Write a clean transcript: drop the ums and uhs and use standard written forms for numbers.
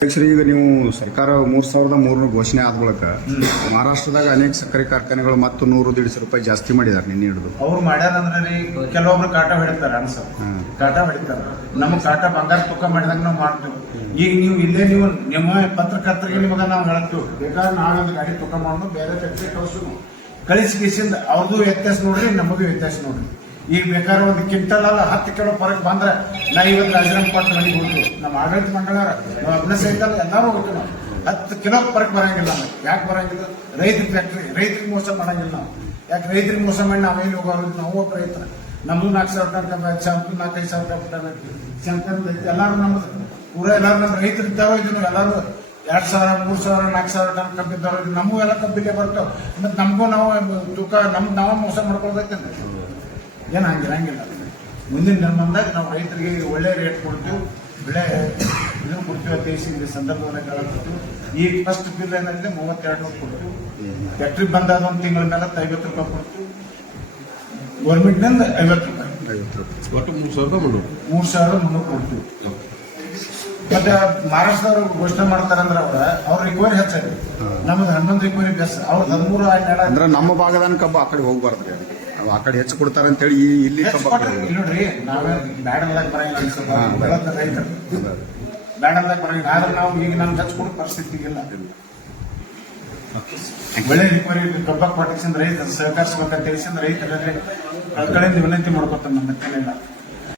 ಅಧ್ಯಕ್ಷರು, ಈಗ ನೀವು ಸರ್ಕಾರ 3,300 ಘೋಷಣೆ ಆದ ಬಳಿಕ ಮಹಾರಾಷ್ಟ್ರದಾಗ ಅನೇಕ ಸಕ್ಕರೆ ಕಾರ್ಖಾನೆಗಳು ಮತ್ತು 100-150 ರೂಪಾಯಿ ಜಾಸ್ತಿ ಮಾಡಿದ್ದಾರೆ ನಿನ್ನೆ ಹಿಡಿದು. ಅವ್ರು ಮಾಡ್ಯಾರಂದ್ರೆ ರೀ ಕೆಲವೊಬ್ರು ಕಾಟ ಹೊಡಿತಾರೆ ಅನ್ಸರ್ ಕಾಟ ಹೊಡಿತಾರೆ. ನಮಗೆ ಕಾಟ ಬಂಗಾರ ತೂಕ ಮಾಡಿದಾಗ ನಾವು ಮಾಡ್ತೀವಿ. ಈಗ ನೀವು ಇಲ್ಲೇ ನೀವು ನಿಮ್ಮ ಪತ್ರಕರ್ತರಿಗೆ ನಿಮಗೆ ನಾವು ಹೇಳ್ತೀವಿ, ಬೇಕಾದ್ರೆ ನಾವೊಂದು ಗಾಡಿ ತೂಕ ಮಾಡೋದು ಬೇರೆ ಫ್ಯಾಕ್ಟ್ರಿ ಕಳಿಸಿ ಕಿಸಿಂದ ಅವ್ರದ್ದು ವ್ಯತ್ಯಾಸ ನೋಡ್ರಿ, ನಮಗೂ ವ್ಯತ್ಯಾಸ ನೋಡ್ರಿ. ಈಗ ಬೇಕಾದ್ರೆ ಒಂದು ಕ್ವಿಂಟಲ್ ಅಲ್ಲ 10 ಕಿಲೋ ಹೊರಗೆ ಬಂದ್ರೆ ನಾ ಇವತ್ತು ರಾಜೀನಾಮೆ ಕೊಟ್ಟು ಮನೆಗೆ ಹೋಗ್ತೀವಿ. ನಮ್ಮ ಆಡಳಿತ ಮಂಡಳ ನಾವು ಅಗ್ನ ಸಹಿತ ಎಲ್ಲರೂ ಹೋಗ್ತೀವಿ. ನಾವು 10 ಕಿಲೋ ಹೊರಗೆ ಬರಂಗಿಲ್ಲ. ನಾವು ಯಾಕೆ ಬರಂಗಿಲ್ಲ? ರೈತರ ಫ್ಯಾಕ್ಟ್ರಿ ರೈತರಿಗೆ ಮೋಸ ಮಾಡಂಗಿಲ್ಲ ನಾವು. ಯಾಕೆ ರೈತರಿಗೆ ಮೋಸ ಮಾಡಿ ನಾವು ಎಲ್ಲಿ ಹೋಗೋರು? ನಾವು ಒಬ್ಬ ರೈತರ. ನಮ್ದು 4,000 ಟನ್ ಶಾಂಪು 4-5,000 ಟನ್ ಶಂಕರ್ ಎಲ್ಲಾರು ನಮ್ದು ಪೂರ ಎಲ್ಲಾರು ನಮ್ಮ ರೈತರು ಇದ್ದಾವೆ. ಇದನ್ನು ಎಲ್ಲಾರು 2,000, 3,000, 4,000 ಟನ್ ಕಬ್ಬಿದ್ದವ್ರು ನಮಗೂ ಎಲ್ಲ ಕಬ್ಬಿಲ್ಲೇ ಬರ್ತಾವ. ಮತ್ತೆ ನಮಗೂ ನಾವು ತೂಕ ನಾವು ಮೋಸ ಮಾಡ್ಕೊಳ್ಬೇಕಂದ್ರೆ ಏನು ಹಂಗಿರಂಗಿಲ್ಲ. ಮುಂದಿನ ನಿರ್ಮಾಣದಾಗ ನಾವು ರೈತರಿಗೆ ಒಳ್ಳೆ ರೇಟ್ ಕೊಡ್ತೀವಿ, ಬೆಳೆ ಇದನ್ನು ಕೊಡ್ತೀವಿ ಅಂತ ಈ ಸಂದರ್ಭದಲ್ಲಿ ಹೇಳಕ್ಕೊಡ್ತೀವಿ. ಈಗ ಫಸ್ಟ್ ಬಿಲ್ ಏನಿದೆ 32,000 ಕೊಡ್ತೀವಿ. ಫ್ಯಾಕ್ಟ್ರಿ ಬಂದಾದ ಒಂದು ತಿಂಗಳ ಮೇಲೆ 50 ರೂಪಾಯಿ ಕೊಡ್ತೀವಿ. ಗೌರ್ಮೆಂಟ್ನಿಂದ 50 ರೂಪಾಯಿ ಒಟ್ಟು 3,300 ಕೊಡ್ತೀವಿ. ಮತ್ತೆ ಮಹಾರಾಷ್ಟ್ರದವ್ರು ಘೋಷಣೆ ಮಾಡ್ತಾರಂದ್ರೆ ಅವ್ರ ರಿಕವರಿ ಹೆಚ್ಚಾಗಿ ನಮ್ದು 11 ರಿಕವರಿ ಬೆಸ್. ಅವ್ರ 13 ಅಂದ್ರೆ ನಮ್ಮ ಭಾಗದ ಕಬ್ಬು ಆ ಕಡೆ ಹೋಗ್ಬಾರ್ದ್ರಿ. ಆ ಕಡೆ ಹೆಚ್ಚು ಕೊಡ್ತಾರೆ ಅಂತ ಹೇಳಿ ಇಲ್ಲಿ ಕಬ್ಬು ನೋಡ್ರಿ. ನಾವೇ ಬ್ಯಾಡಲ್ದಾಗ ಬರಂಗಿಲ್ಲ, ರೈತರು ಬ್ಯಾಡಲ್ದಾಗ ಬರಂಗಿಲ್ಲ. ಆದ್ರೆ ನಾವು ಈಗ ನಮ್ಗೆ ಹೆಚ್ಚು ಕೊಡೋ ಪರಿಸ್ಥಿತಿ ಇಲ್ಲ. ಒಳ್ಳೆ ರಿಕವರಿ ಕಬ್ಬ ಕೊಟ್ಟಿಸಿಂದ ರೈತರು ಸಹಕರಿಸ್ಬೇಕಂತ ತಿಳಿಸಿಂದ ರೈತರಲ್ಲಿ ಕಳ್ಕಳಿಂದ ವಿನಂತಿ ಮಾಡ್ಕೊತಾನೆ. ನಮ್ಮ ಮತ್ತೇನಿಲ್ಲ.